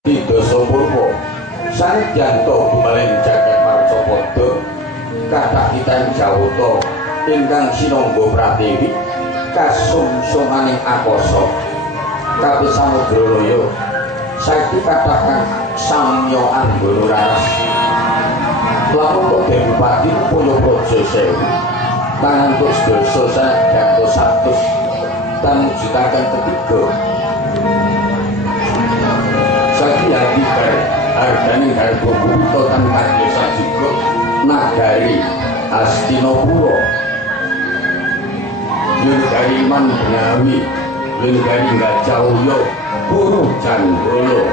Dosa purwa sanadyanto gumaling jagat marcapada kathah titah jawata ingkang sinangga pratiwi kasungsunganing akasa kabeh samudra loya saiki kathah kang samya anggara raras lamun Dewi Bupati Pulopraja Sewu pangantos dosa sanadyanto 100 tan mujudaken ketiga saiki hati hargane harga buta tan desa juga nagari Hastinapura nagari Mandrawi nagari Gajahwaya Puru Janggala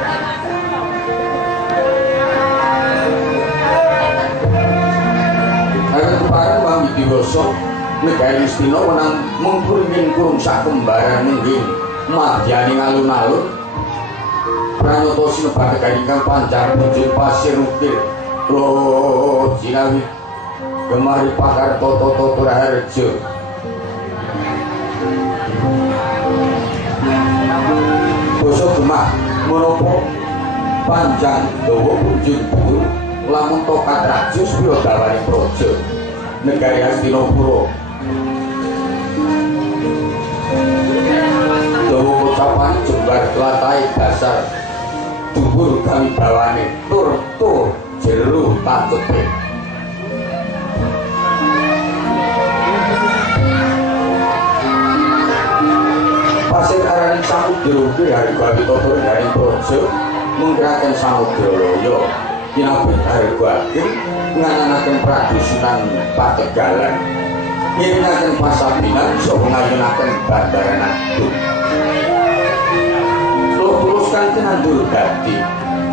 arep pareng Wami Diwasa negari Hastina wenang mengkuring kurung sakembaran nengging madyaning alun-alun Pranoto sinebat ingkang panjang bujur pasir ukir roh jinawi gemari pakar toto Raharja basa gemah menapa panjang dawa bujur buru lamun tokat rajus piye dawane praja negari Hastinapura dawa ucapan jembar tlatahé dasar dhuwur kawibawane tur jero tatepe pasir araning samudra kuwi hari gawe tata garing praja mungkraken samudra loya kinabet harga ageng ngananaken pradusunan pategalan ngirinaken pasabinan iso ngayunaken bandaran agung kan tinandur dadi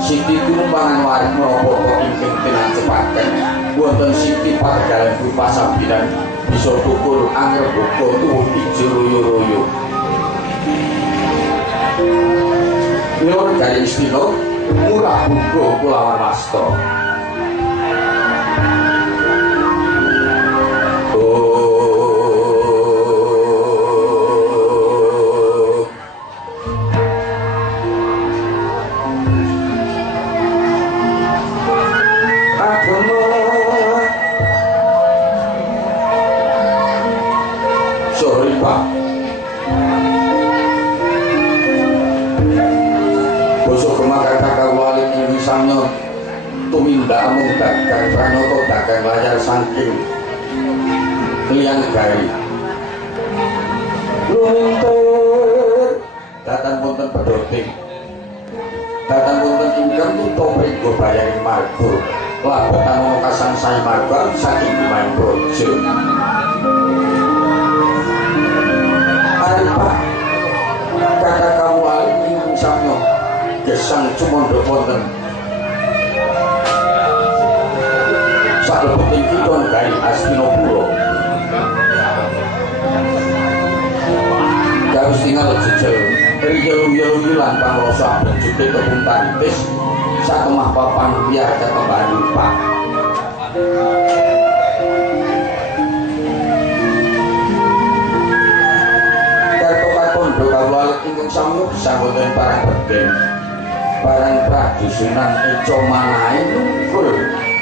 Siti tumpangan waris menapa ingkang tinancepaken wonten Siti pategalan pasabinan bisa tukul angger buka tuwuh ijo royo-royo Lor kali Hastina murah buka kulawan wasta tumindak amung dagang pranoto dagang layar saking liang gari lumintir datan wonten pedoting datan wonten ingkang kita mriko bayaring marga labetan ana kasangsai marga saking main praja aripah kata kamu alih ingkang samya gesang cumandha wonten saklebeting kita negari Hastinapura gawis tinggal jejel riyo-riyo lan pangrasa benjuke kebun tantis sakemah papan biar ketembahan lupa karto-karton dokawal ingkang samuk sanggoten parang beden barang pradusunan eco manahe nungkul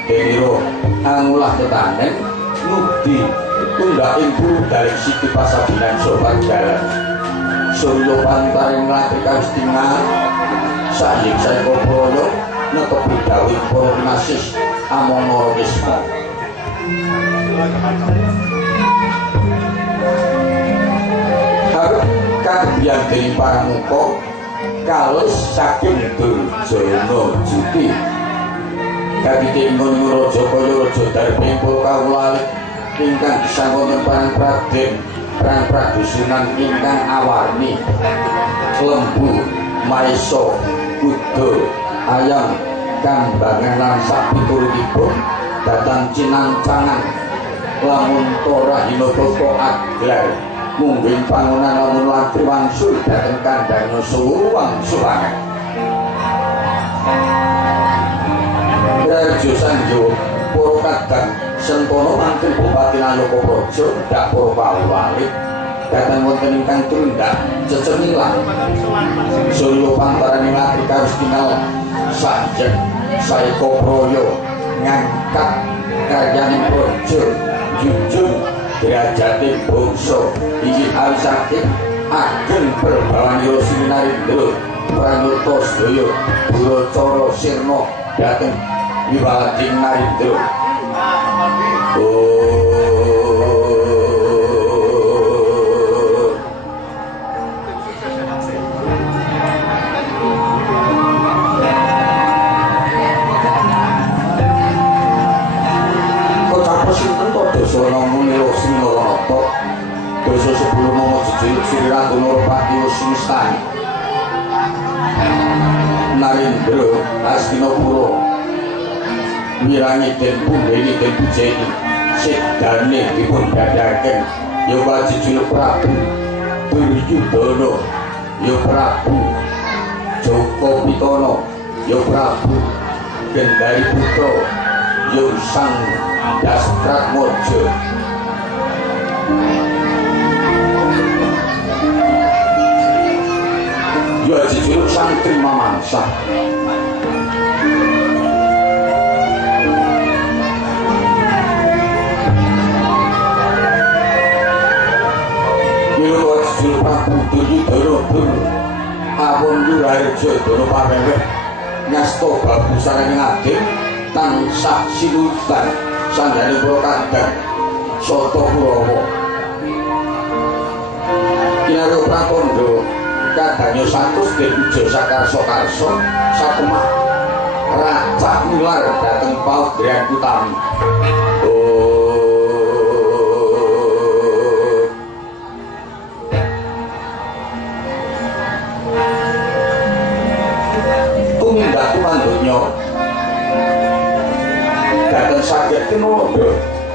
deniro angulah tetanen nudi tundak ibu dari Siti Pasabinan sobat jalan suryo pantaring latri kawistingan sayik sayko proyo netepi dawi poro nasis amono wismo harap kabian dari para muko kalis saking Durjana Juti kabite ingon raja kaya raja Darbing Kawulalik ingkang sanggonten parang praden perang pradusunan ingkang awarni lembu maiso kuda ayam kambangan lan sapiturutipun datang cinancangan lamun tora hinotoko aglar mungging pangunan lamun latri wangsul dateng kandang suwang suwangan Raja Sanjo Poro Kadang Sentono Mangkin Bupati Naloko Projo dak Poro Kawulalik datang wonten ingkang tundak cecemilan Suryo Pantaran ing latri harus tinggal sajen saeka praya ngangkat karyaning praja junjung derajate bangsa inggih awisaking ageng perbawani Sinarendra Pranata sedaya Buracara Sirna dhateng Wiwalading Narendra. Dosa sebelum momo jejuluk Sri Ratu Narpati Singstani Narendra Hastinapura mirangi den pundheni den pujeni sedane dipun dadaken ya jejuluk Prabu Duryudana ya Prabu Joko Pitana ya Prabu Gendari Putra ya Sang Dastratmaja ya jejuluk Sang Trimamangsa Mila jejuluk Prabu Duryudana Apun Yuraharja Dana Paweweh ngasta babusane ngadeg tansah sinutan sandhane para kadang Sata Kurawa Kinarya Pratandha kadangya satus den uja sakarsa-karsa sakemah racak nular dhateng paugeran utami. Tumindak mandonya dhateng saged tinulada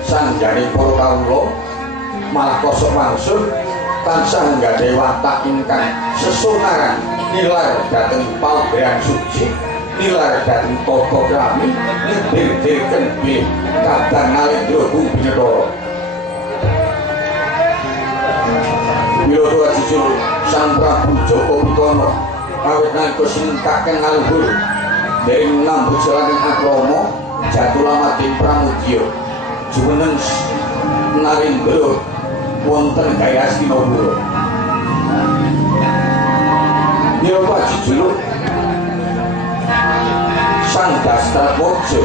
sanjane para kawula malah kosok wangsul tansah nggadhahi watak ingkang sesunaran nilar dhateng paugeran suci nilar dhateng tata krami ngedir-dirken bilih kadang Narendra Bumi Bathara mila jujur Sang Prabu Joko Pitana awit nalika sinengkaken ngaluhur dening ngambut jalaning akrama Jatulamading Pramudya jumeneng Narendra wonten Gaya Hastinapura. Mila jejuluk Sang Dastratmaja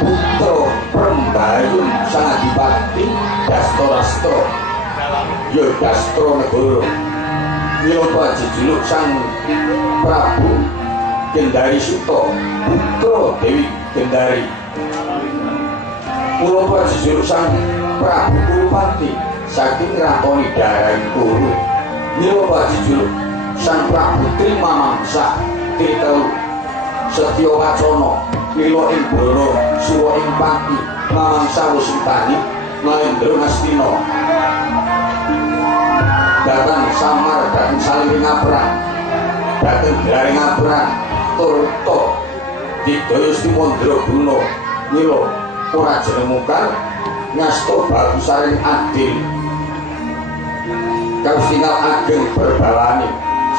putra Prembayun Sang Adipati Dastarastra ya Dastra Negara. Mila jejuluk Sang Prabu Gendari Suta putra Dewi Gendari. Mula jejuluk Sang Prabu Kurupati saking Ratoni Daraing Kuru. Mila jejuluk Sang Prabu Trimamangsa Tritelu Setya Wacana Lila ing Brana Suwa ing Pati Mamangsa Wasitani Narendra Ngastina dhateng Samar dhateng Saliring Aprang dhateng Draring Aprang turta didaya Stimandra Bruna. Mila ora jenemukan ngasta bagusaring adil kaustingal ageng berbawani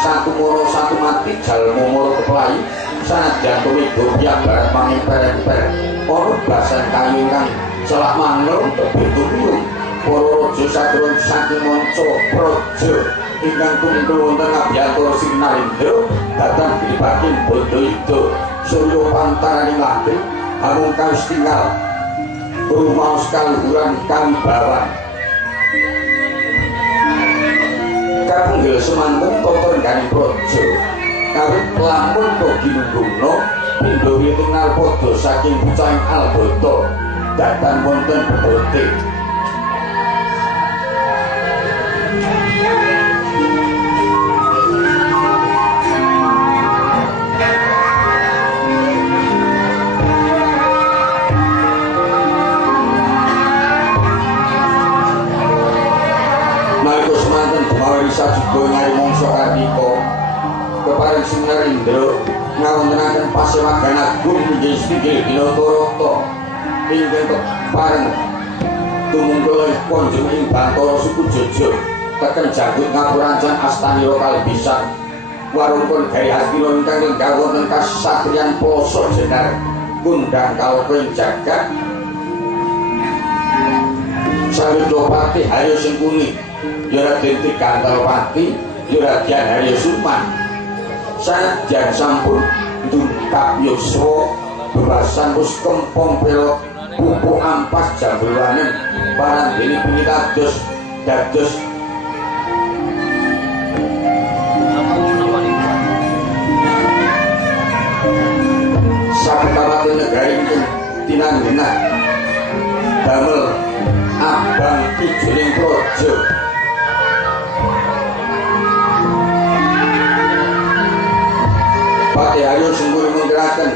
satu moro satu mati jalma moro keplayi sanadyan tumiba piyambak barat mangimper-imper ana basan kayu ingkang celak mangrung tebih-tebih para raja sadron saking manca praja ingkang tumintul wonten Abhyantara Sri Narendra dhateng gribaking Bandayuda Surya Pantaraning Lantri amung kaustingal rumaos kaluhuran kawibawan kapunggil semanten tata rengganing praja kawit lamun ginunggungna pindha witing narpada saking bucahing Albata datan wonten bebote sajuga nyari mangsa karnika kepareng Sri Narendra ngawontenaken pasewagan agung inggih inggih Binatarata ingkang kepareng tumungkul konjung ing Bantara suku Jaja teken janggut ngapurancang astanira kalih pisan warungkun dari Hastina ingkang lenggah wonten kasatriyan Poso Jenar kundang kaloka ing jagat Sawitropati Haryo Sengkuni Raden Tigantelpati Raden Haryo Suman sajan sampun dungkap yuswa bebasan us kempong belok buku ampas jambulwanen parandene pinitados dados Sabukawati negari itu tinanggena damel abang tujuning projo Pati Haryo Sengkuni menggerakan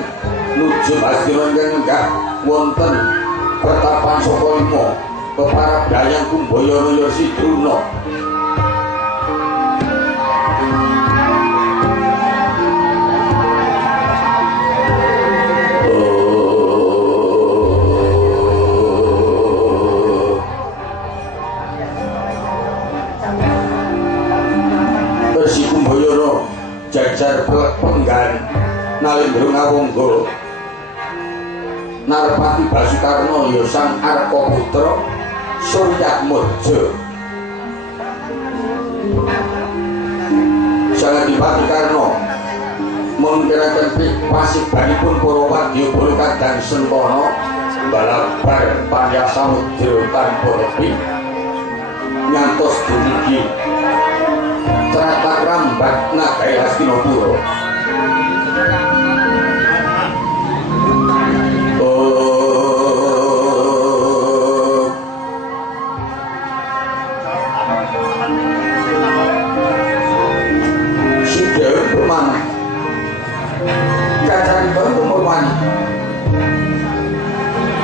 nuju Hastina ingkang lenggah wonten pertapan saka lima keparab dayang Kumbayana Yasi Druna Resi Kumbayana jajar penggan Nalendra Ngawangga Narpati Basukarna ya sang Arkaputra Suryatmaja Sang Adipati Karna mengkiraken pasibanipun para wadya bala kadang sentana balabar panyah samudra tanpa tepi ngantos dumugi Trata Rambat Nagari Hastinapura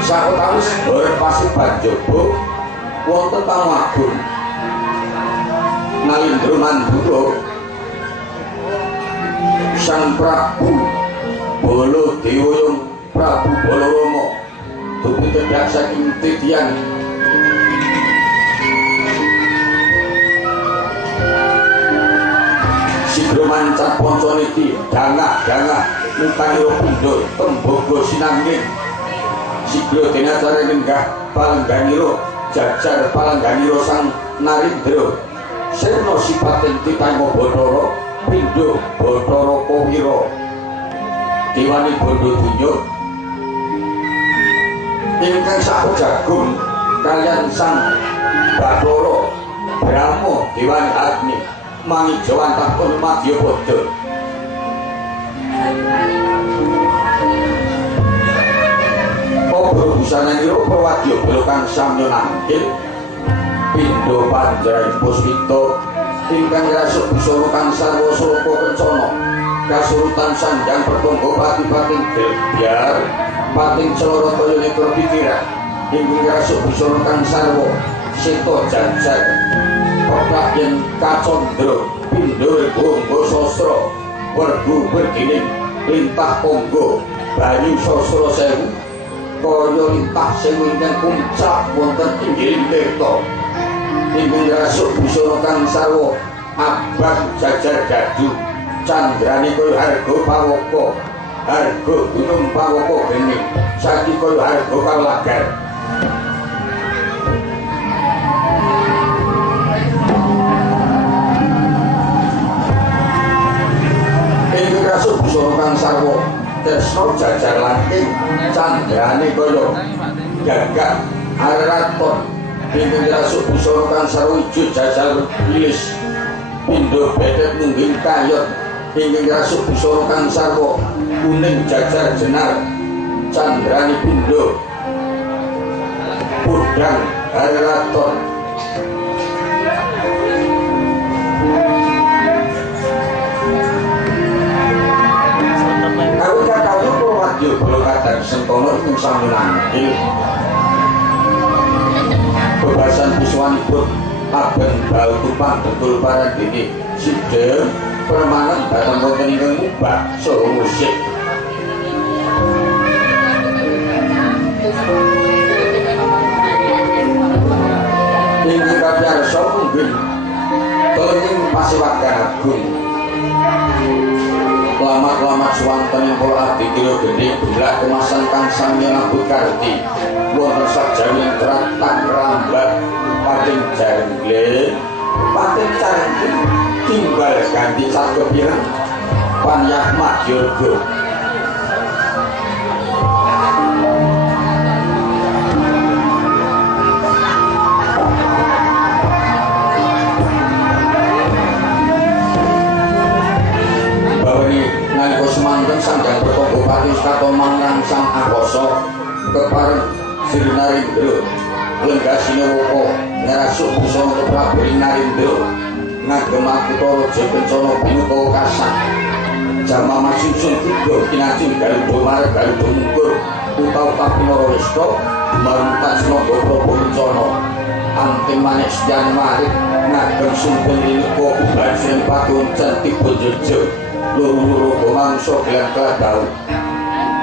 Sakutawis berpasih Banjaba wonten Pangwagun Nalendra Mandura Sang Prabu Baladewaya Prabu Balarama dupi tedhak saking titian Sigra mancat Pancaniti dangah-dangah mutanira pundha tembaga sinangging Sigra dinacara lenggah palengganira jajar palengganira sang Narendra Sena sipaten Titama Bathara pindha Bathara Kawira Diwani Bandha Dunya ingkang sapejagung kaliyan sang Bathara Brahma Diwani Agni mangijawan takon Madyapada Busananira prawadya bala kang samya nangkil pindha panjraing puspita ingkang rasuk busana kang sarwa sloka kencana kasurutan sanjang pertangga pati-pating biar pating celana kaya nekor pikiran ingkang rasuk busana kang sarwa seta janjar pepak yen kacandra pindha bangga sastra wergu bergining lintah pangga banyu sastra sewu kaya lintah sewu ingkang puncak wonten inggil tirta ingkang rasuk busana kang sarwa abang jajar gadu candrané kaya harga pawaka harga gunung pawaka bening sakti kaya harga kalagar ingkang rasuk busana kang sarwa tresna jajar langking candrané kaya gagak araton ingkang rasuk busana kang sarwa ijo jajar lilis pindha betet mungging kayot ingkang rasuk busana kang sarwa kuning jajar jenar candrané pindha pudhang araton yo kula kadang sentana ing samunangke bebasan puswanipun abang bal tupang betul parandene sidhe permanen dhateng wonten ingkang mubah saha musik ingkang kapiyarsa mungkin tolonging Pasewakan Agung Lamat-lamat swanten ing para abdi kira geni beblak kemasan kang sami ngabut karti wonten sajaring tratang rambat pating janggle pating cantik timbal ganti cat kepirang panyah madyoga semanten sandang pertonggo pati katomang rangsang akoso kepareng Srinarindra lenggasine woko ngerasuk busana Prabu Narindra ngagem akutara Kencana Binuka Kasan jama masusun tiga kinajeng Garuda marang Garuda mungkur utawa Kapinara Wista maruntat Naga Prabu Kencana anting manik sedyane marik ngagem sumping Binuka uban patun cantik bojojo loro-loro gomangsa gelang kladau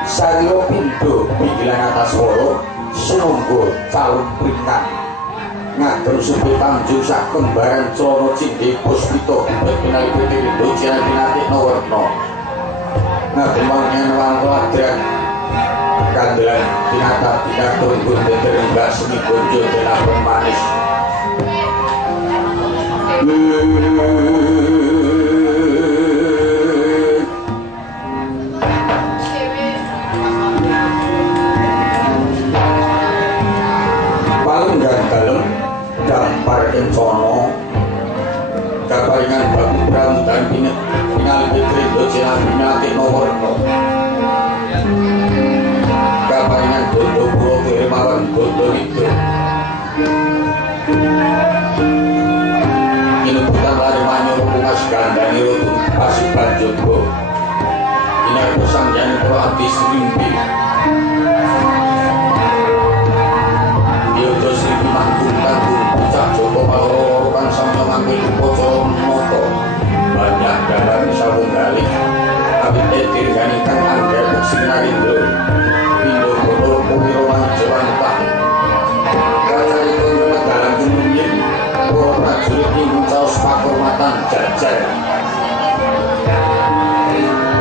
sarira pindho bigilan atas wara sumangga calon prikat ngagem supi tanjung sak kembaran Cana Cindhe Puspita bibit pinali pitindo ciran pinatikna werna ngagem wangen lan ladran kandelan pinata pinatur gonde derembak semi bonjo denapun manis dampar Kencana kaparingan baku pramudan pinali pitrindo ciran pinatikna werna kaparingan bondo pura kirimawan bondo wida inubutan lari manyor pungas gandani rotu pasiban jogo inarko sangjani pro abdi Srimpi Yodo Srimpi manggung kanggung pucak Joko Maloro kang samya ngambil upacara nata banyak dalan sawung galih awit dirgani kang angger Srinarindra pindha Bathara Pawira Manjawantah kacaripun dalan tumungin para prajurit ing caos pakurmatan jajar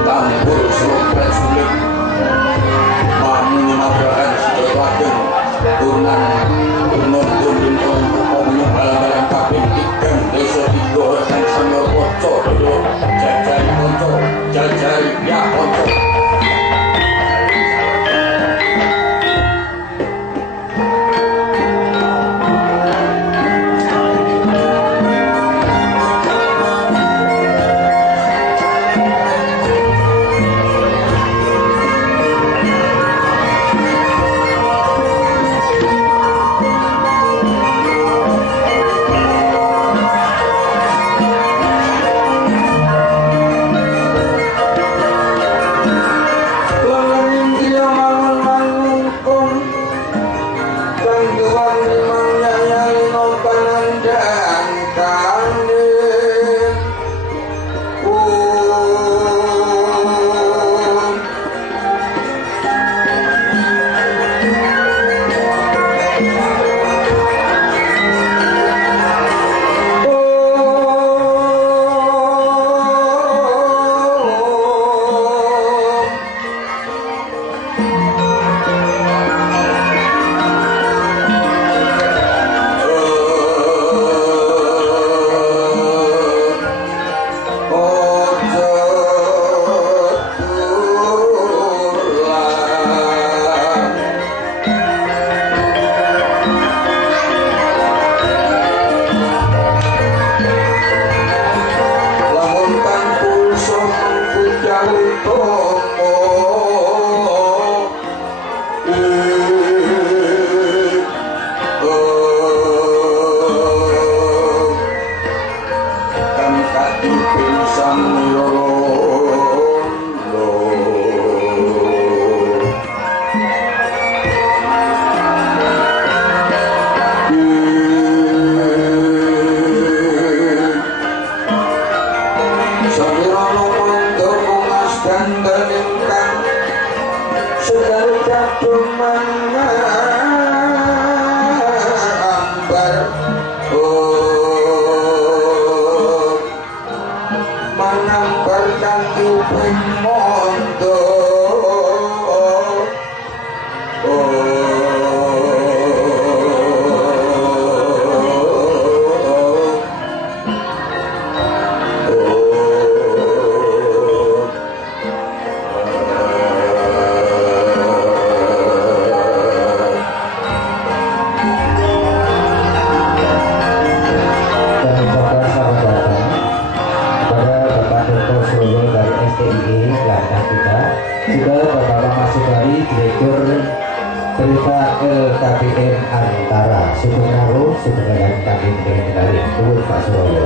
tambur slopret sulit mamune mabrakan sedaya ageng turunan penuntun limpun omnya bal-balan kaping tigang desa tiga dan senior poco dodo jajari poco jajari ya poco Manambar kanthi Bapak Mas Sugari, Direktur Berita LKPN Antara Sumbernaru, Sumbernaru Kabupaten Kendari, Luhur Pak Suroyo.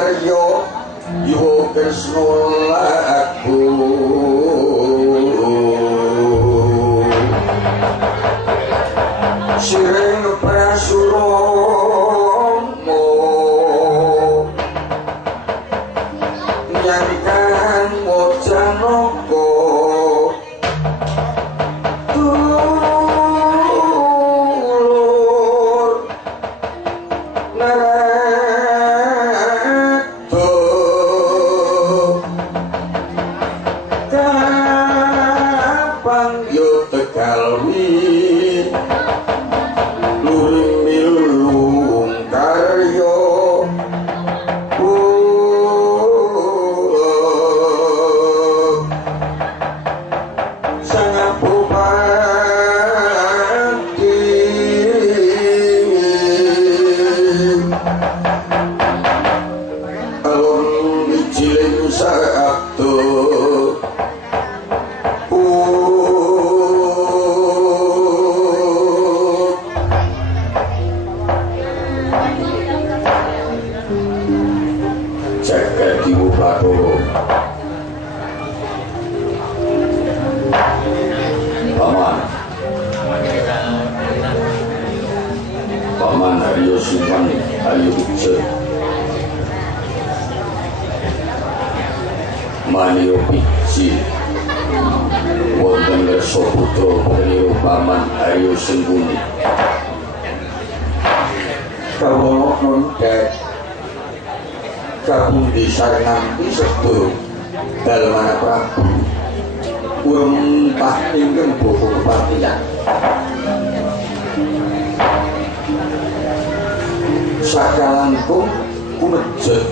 karya Yuwa Kresna laku Sireng Prasurama nyanyikan Mojanaka tulur Narada kapang yo tegalwi luring karya sang bupati alun ciling sabtu jagat diwubato Paman Aryo Simpan Aryo Bukse Manio Biksi wonten Wersa Putra Peniro Paman Aryo Sengguni kawono nontek kapundi sarenganti sedaya dalmana Prabu urung tah ingkang bapa kepatihan sakalangkung kumejet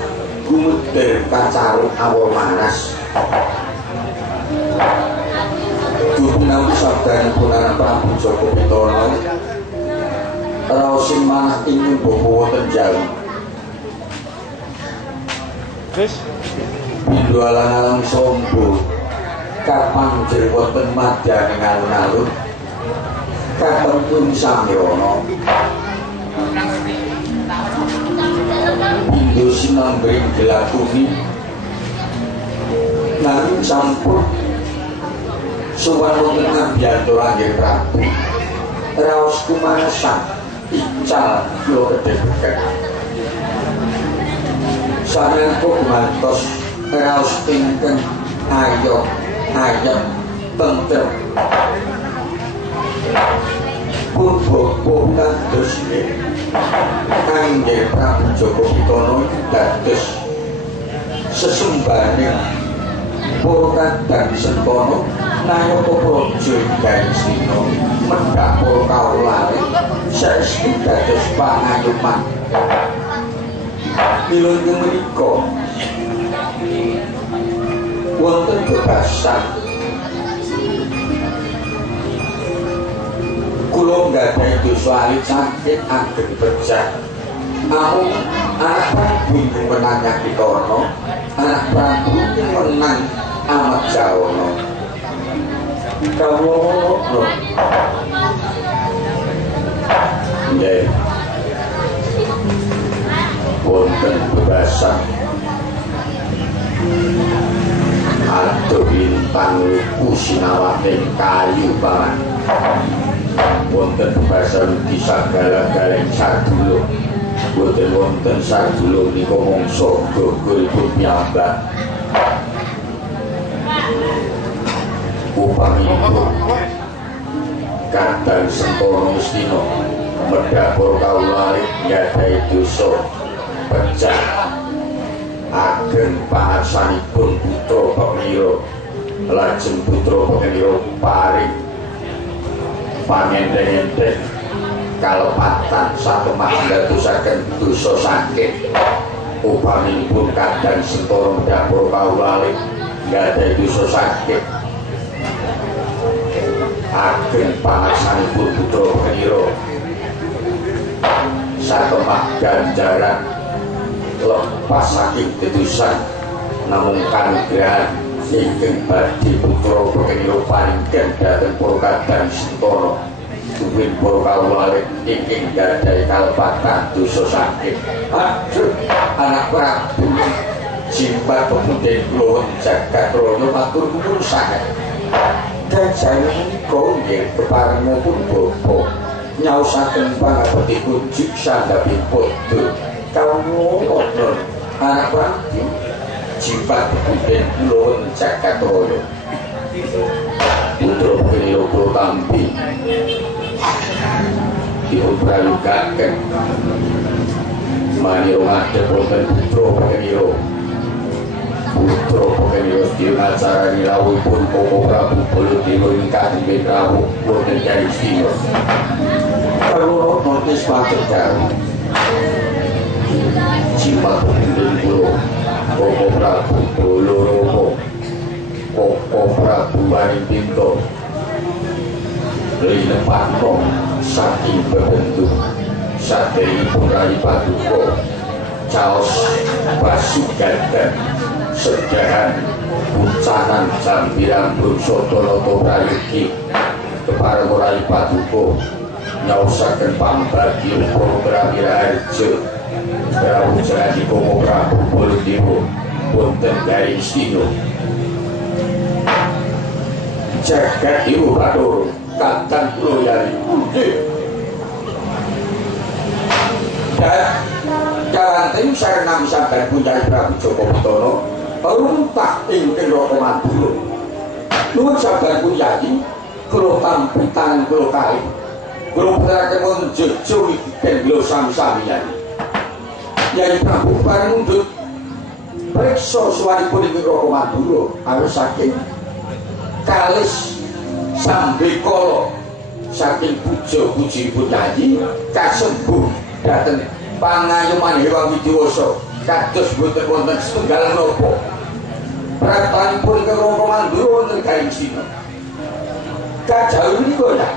gumeder kacaruk awal manas dumungan sabdanipun anak Prabu Joko Pitana raos sing manah ing bapa wonten Jawi Pindho alang-alang sombo kapanjer wonten madyaning alun-alun katempun samyana Pindho sinambring dilakoni nanging sampun sowan wonten abyanto Anggih Prabu raos kumanasan ical kula kedhepeken sanengko mantos raos ingkang ayem tentrem pun bapa kados Anggih Prabu Joko Pitana dados sesumbaning para kadang sentana nayaka praja Ganestina medhak para kawulane saestu dados pangayuman milangkung menika wonten bebasan kula nggadahi dosa alit sakit ageng pecah amung anak Prabu menang Nyakitana anak Prabu menang Amat Jawana kawono nggih wonten bebasan adoh lintang luku sinawating kayu paman wonten bebasan di sagala-galeng sadulur boten wonten sadulur nika mangsa gogolipun piyambak upamipun kadang Sentana Ngastina medhak para kawulane nggadahi dosa pecah ageng pangarsanipun putra Pemira lajeng putra Pemira paring pangenten-enten kalepatan satemah ndadosaken dosa sakit upaminipun kadang Sentana medhak para kawulane nggadahi dosa sakit ageng pangarsanipun putra Pemira satemah ganjaran lepas saking dedusan namung kanugrahan ingkang badhe putra Pemira paringken dhateng para kadang Sentana setuwin para kawula ingkang gadhahi kalepatan dosa sakit. Aduh, anak Prabu Jimat pemuden kula jagat raya matur nuwun sanget. Gajah menika nggih peparingipun bapa nyaosaken pangabetipun sandhapipun kawula anak Prabu Jimat pemuden kula jagat raya. Putra Peniro Kula Tampi dipun prayugaken manira ngadhep wonten Putra Peniro diungacarani rawuhipun Koko Prabu Baladewa ingkang nggih rawuh wonten Kalistina kawula notis pategaru Jimat pemuden kula Koko Prabu Balarama Koko Prabu Waringpinto Linepanto saking bebentuk saderipun Rai Paduka caos basugadan sedahan puncanan sambiran Brusodoloto Prayugi kepareng Rai Paduka nyaosaken pambagya program Raharja rawuh janji Koko Prabu Baladewa wonten Kalistina jagat Dewa Bathara Kakang kula yari dan jalanten sareng sampeyan Punyai Prabu Joko Batara runtah ing Kendhaka Mandura nuwun sabar Punyai kula tampi tangan kula kalih kula putraken wonten Jojo den kula sami-sami Yai Prabu bareng mundhut priksa suwanipun ing Kendhaka Mandura awis saking kalis sambekala saking puja-pujipun nyanyi kasembuh dhateng pangayoman Hyang Widiwasa kados boten wonten setunggal napa pratanipun Kendhaka Mandura wonten Kalistina kajauh menika ya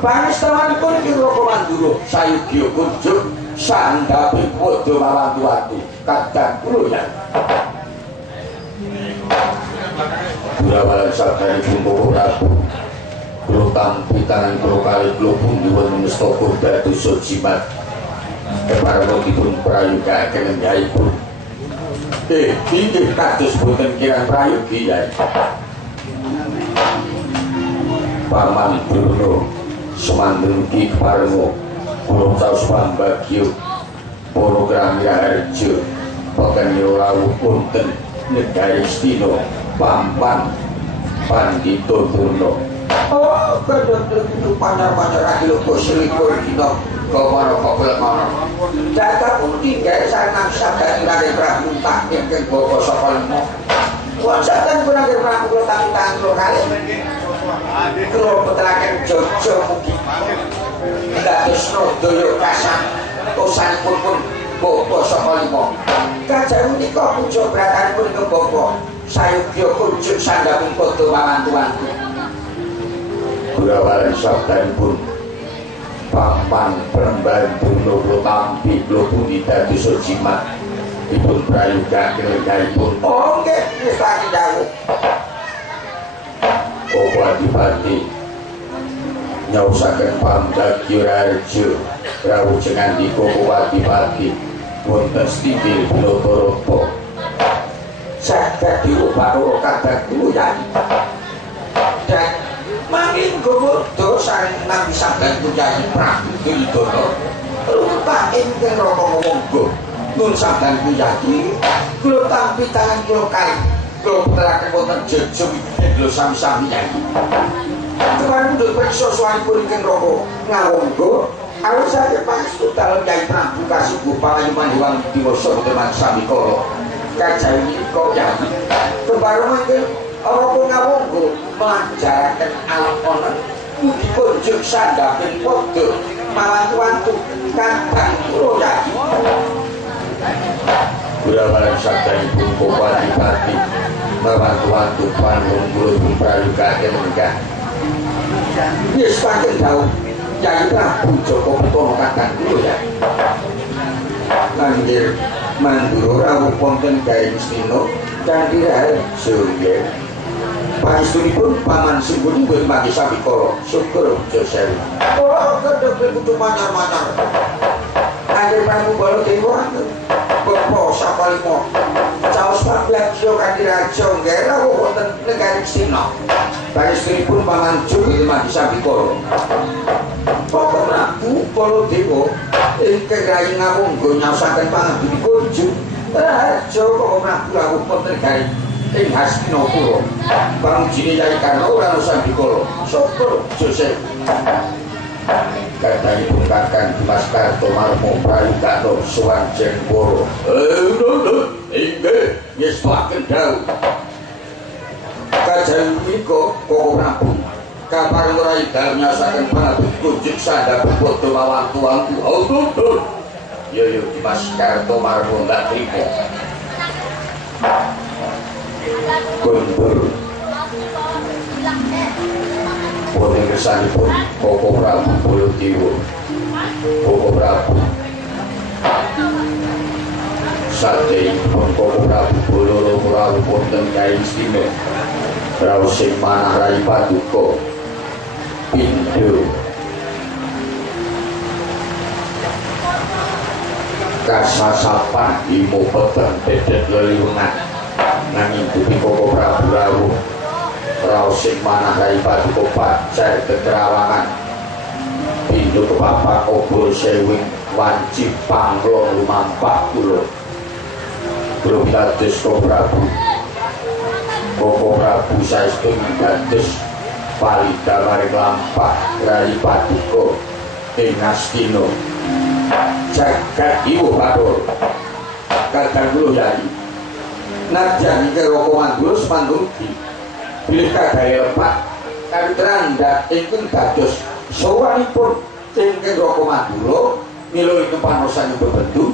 pangastawanipun Kendhaka Mandura sayugya kunjuk sandhape padha mawantu-wantu kadang kula ya Burawalan sadanipun Koko Prabu kula tampi tangan kula kalih kula pundi wonten mestaka dadosa Jimat kepareng dipun prayugaken nggaipun inggih kados boten kirang prayogi Yai Paman Bruna semandengki kepareng kula caos pambagya program Raharja boten rawuh wonten negari Stina Pampan Pandhita Durna oh kedhok panar-panar adil kok selikur dina kawara keplemono data pundi gawe sareng sabdan Raden Prabu tak ingkang bapa saka lima wajakan kurang Prabu kula tangan kula kalih kula peteraken Jojo mugi dados daya kasan tosanipun pun bapa saka lima kajeng menika puja bratanipun ing bapa sayugya kunjuk sandhaping padha mawantu-wantu Burawalan sabdanipun Paman Prembantu Kula Tampi kula pundi dadosa Jimat dipun prayugaken nggaipun oh nggih wis tak dawuh Koko Adipati nyaosaken pambagya Raharja rawuh jenengipun Koko Adipati wonten Stinggil Balatarapa jagat Dewa Bathara kadang kula dan manging gomodo sareng nami sabdan Punyai Prabu Duryudana runtah ing Kendhaka Mangga nun sabdan Punyai kula tampi tangan kula kalih kula putraken wonten Jojo kula sami-sami Yai kepareng mundhut priksa suwanipun ing Kendhaka Ngawangga awis saking pangestu dalem Yai Prabu kasubuh pangayoman Hyang Widiwasa boten sami kala kajauh menika Yai kepareng mangke Raka Ngawangga melanjaraken alon-alon mugi kunjuk sandhaping padha mawantu-wantu kadang kula Yai Burawalan sabdanipun Koko Adipati mawantu-wantu panung kula dipun prayugaken menika wis pancen dawuh Yai Prabu Joko Batara kadang kula Yai Manggih Mandura rawuh wonten Kalistina kanthi Raharja nggih Pangestunipun paman singgunipun mangke sabikala syukur Joseph. Oh, kedhe kudu manyar-manyar. Angger Prabu Baladewa Bapak Sapalima caos pambagya kanthi raja nggih wonten negari Sina. Pangestunipun paman Jogja mangke sabikala. Bapak Prabu Baladewa ingkang rayi ngamunggo nyaosaken pangabdipun raja Bapak Prabu rawuh wonten negari ing Hastinapura. Pangjine Yai Karna ora sabikala syukur Joseph. Katanya kakang Dimas Kartomarmo Prayuga Sowan Jengporo. Inggih ngestoaken dawuh. Kajan menika Koko Prabu kaparing rai dalem nyasaken panabut kunjuk sandhap padha mawantu-wantu. Yo Dimas Kartomarmo ndak trimo. Kundur Pun kesanipun Koko Prabu Baladewa. Koko Prabu sadeipun Koko Prabu Balaraja rawuh wonten Kaistina rawuh sing manah Rai Paduka pindho kasasapan imo peteng dedet leliungan nanging bumi Koko Prabu rawuh sing manah Rai Paduka pacar kekerawangan pindho kepapak obor sewing wanci panglong lumampah kula Bromitados Koko Prabu saestu dados palida maring lampah Rai Paduka ing Astina jagat iwo bathara kadang kula yai nadyan ing Raka Mandura semandunggi bilih kadaya lepak kawitranda ingkang dados sawanipun ingkang Raka Mandura mila ing panosanipun bendu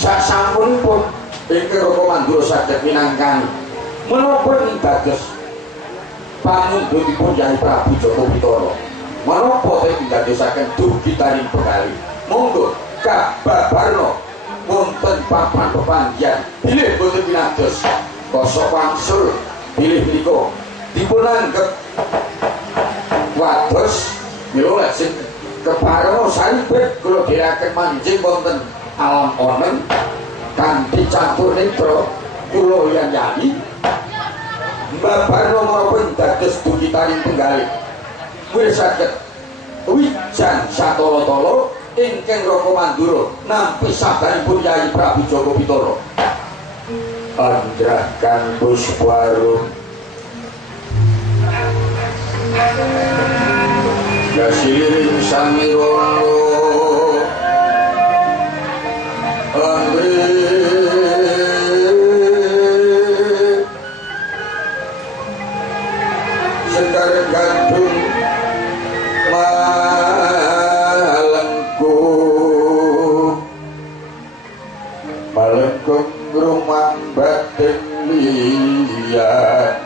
sasampunipun ingkang Raka Mandura saged minangkani menapa ing dados pangundhutipun Yai Prabu Joko Pitara menapa ing dadosaken dugi taring pekali monggo kababarna wonten papan pepanggihan bilih boten pinados kosok wangsul bilih menika dipun anggep wados mila lajeng kepareng saripet kula dherekaken manjing wonten alam onen kanthi catur netra kula yai mbabarna menapa dados dugi taring penggalih kuwi saged wijan satolo-tolo ingkang Raka Mandura nampi sabaripun Yai Prabu Joko Pitara andrakan Pusparum Kasiring Samirono Andre Sekar Gandung Malengkung rumah batin liat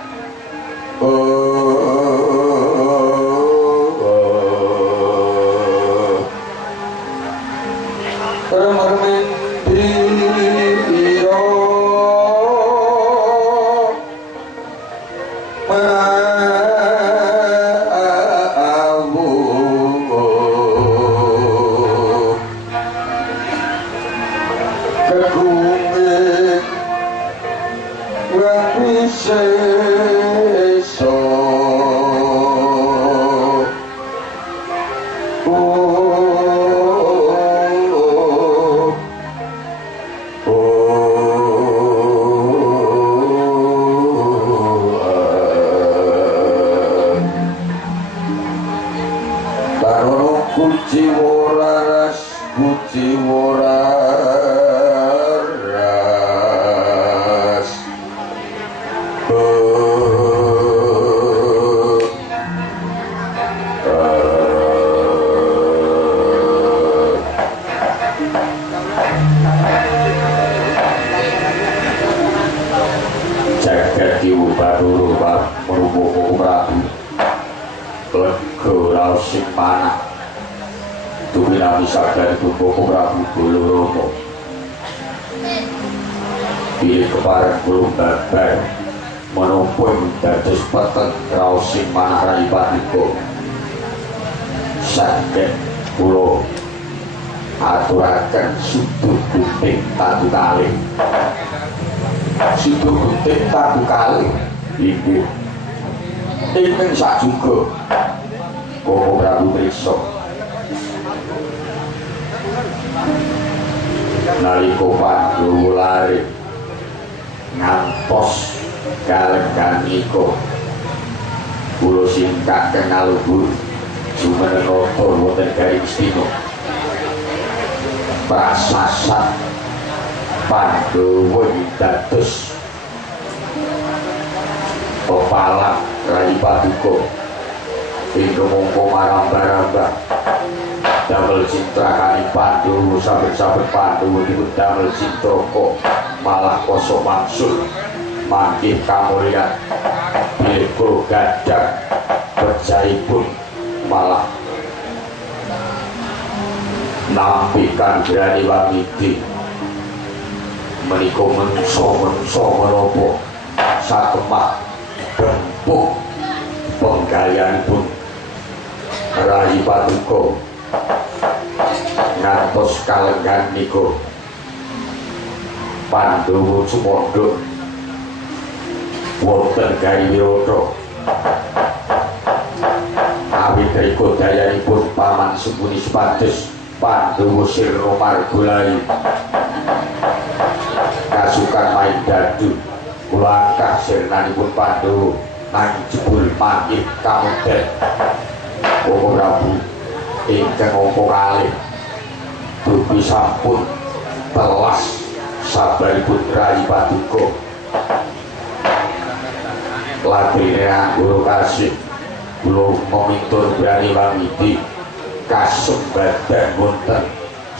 menapa dados peteng raos sing manah Rai Paduka saged kula aturaken sudu gunting tatu kalih sudu gunting tatu kalih inggih ingkang sajuga Koko Prabu Trisok nalika Pandhawa lare ngantos kalenggan nika kula singkaken aluhur jumeneng nata wonten Garing Astina prasasat Pandhawa dados pepalang Rai Paduka ingkang mongko maramba-ramba damel cintrakani Pandhawa saben-saben Pandhawa dipun damel cintraka malah koso mangsul manggih kamulyan bilkul gadang perjaipun malah nampi kandrani wangidi menika menungso menapa sakemah gempuk penggayanipun Rai Paduka ngantos kalenggan nika Pandhawa sumandha wonten Gari Wirata awit rika dayanipun paman Sukuni supados Pandhawa sirna margolayu kasukan main dadu kula angkah sirnanipun Pandhawa nanging jebul manggih kamudhet Koko Prabu ingkang angka kalih dugi sampun telas sabaripun Rai Paduka latrine anggara kasih kula mamintur brani wangidi kasembadan wonten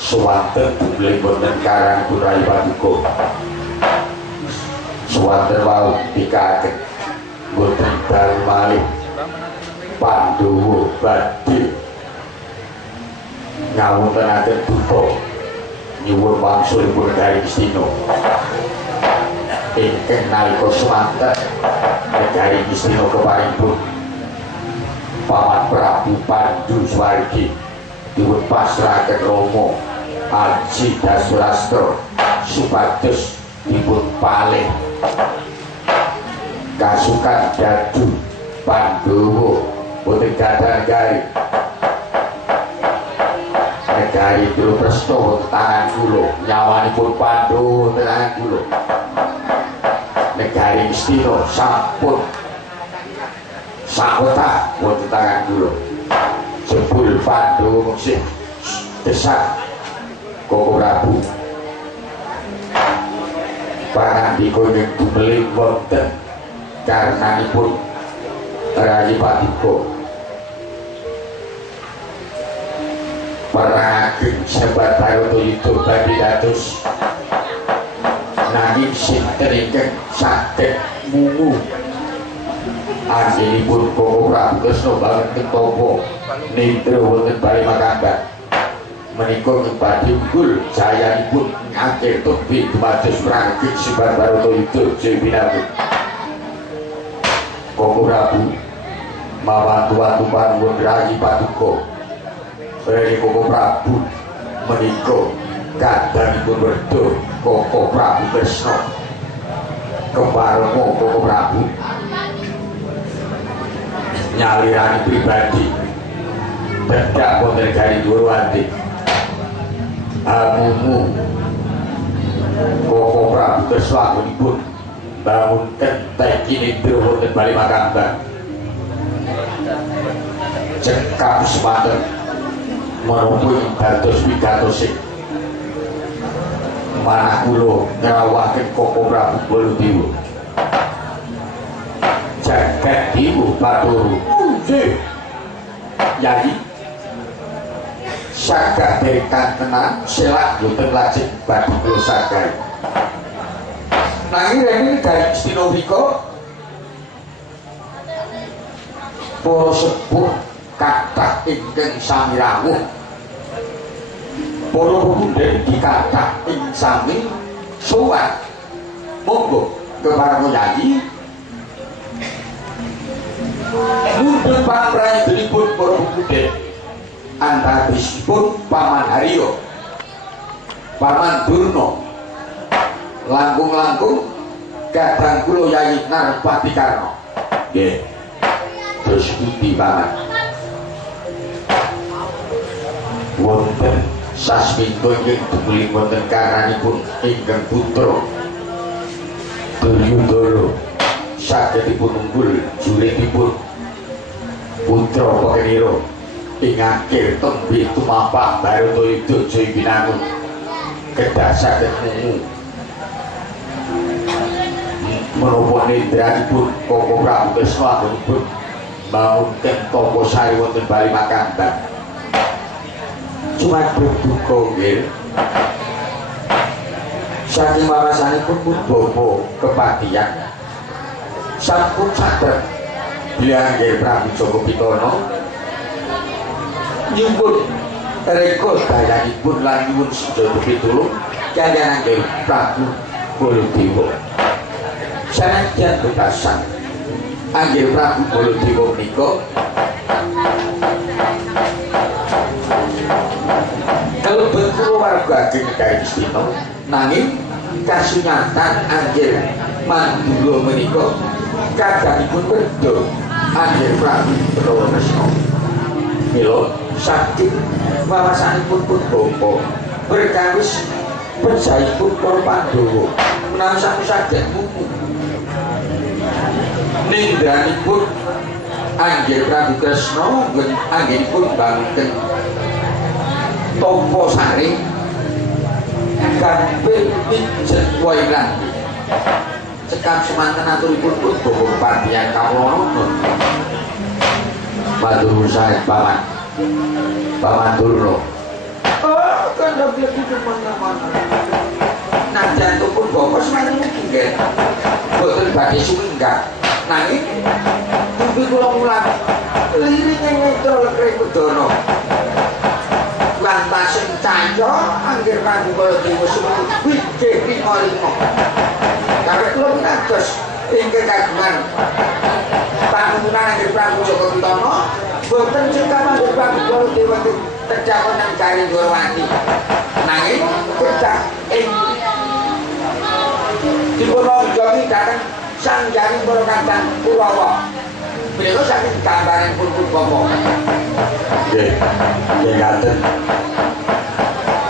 swanten bubling wonten karangipun Rai Paduka swanten wau dikaged boten bal malih Pandhawa badhe ngawontenaken duka nyuwun wangsulipun Garing Astina ingkang nalika semanten Garing Astina keparingipun Paman Prabu Pandu Swargi dipun pasrahaken Rama Aji Daswarastra supados dipun palih kasukan dadu Pandhawa boten gadah negari negari Drupresta wonten tangan kula nyawanipun Pandhawa wonten tangan kula negari Astina sampun sawetah wonten tangan kula jebul Pandhawa mengsih desak Koko Prabu pangandika ing dumeling wonten karenanipun Rai Paduka perang sebat Bharatayuda badhe dados nanging sinten ingkang saged mungu anggilipun Koko Prabu Kresna banget ketapa nindra wonten Bali Makanggan menika badhe unggul jayanipun akhir tubi dumados perang sebat Bharatayuda Jebinabut Koko Prabu mawantu-wantu panuwun Rai Paduka Rai Koko Prabu menika kadangipun werda Koko Prabu Kresna kembarma Koko Prabu nyalirani pribadi bedak wonten Gari Dwarawati amumu Koko Prabu Kresna anggonipun bangun kentek kinindra wonten Bali Makanggan cekap semanten menapa dados wigatosing manah kula ngrawuhaken Koko Prabu Baladewa jagat Dewa Bathara nggih Yai saged derekan tenan selak boten lajeng badhe kula saged nanging rene Garing Astina mrika para sepuh kathah ingkang sami rawuh para pemuda dikathah ing sami sowan monggo kepareng Yai mundhut pangprayitnipun para pemuda antawisipun Paman Haryo, Paman Durna, langkung-langkung kadang kula Yayi Narpati Karna. Nggih. Terus pundi Paman? Wonten sasmita ingkang dumuli wonten karanipun ingkang putra Duryudana sagedipun unggul juritipun putra Pakenira ing akhir tembe tumapak Baratayuda Jaya Binangun kedah saged mung menapa nendranipun Koko Prabu Kresna anggonipun bangunken tapa sari wonten Bali Makambang. Cuma berduka nggih. Saking warasanipun pun bapa kepatihan sampun sadhep bilih nggih Prabu Joko Pitana nyuwun reka dayanipun lan nyuwun sedaya pitulung kaliyan nggih Prabu Baladewa. Sanadyan betasan anggih Prabu Baladewa menika kalebet kulawarga ageng Negari Astina nanging kasunyatan anggih Mandura menika kadangipun werda anggih Prabu Kresna. Mila saking wawasanipun pun bapa berkawis penjahipun para Pandhawa menawi sami saged mumu nindranipun anggih Prabu Kresna anggenipun bangunken tapa sari gampil pijet wairan cekap semanten aturipun pun bapa partian kawula matur sae Paman Durna. Oh, kan lebih kemana-mana. Nah, jantungipun bapa semanten mugi nggih boten badhe suminggat nanging tuwi kula mulang liring ngedol Krekudana lantasen cahya anggir Prabu Baladewa sumenggu bijih lima-lima kawit kula pinados ingkang kagungan pangunan anggir Prabu Joko Pitana boten cekap anggir Prabu Baladewa tercapai nang Kari Gorwati nanging kedah ing dipun jogi dhateng sang jari para kandhang Kurawa menika saking gambaranipun bapa. Nggih, nggih ngaten.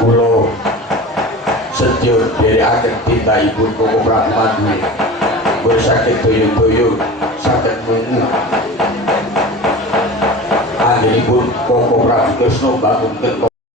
Kula sedya dherekaken tindakipun Koko Prabu Mandura. Kula saged daya-daya saged mungu. Anggenipun Koko Prabu Kresna bangunken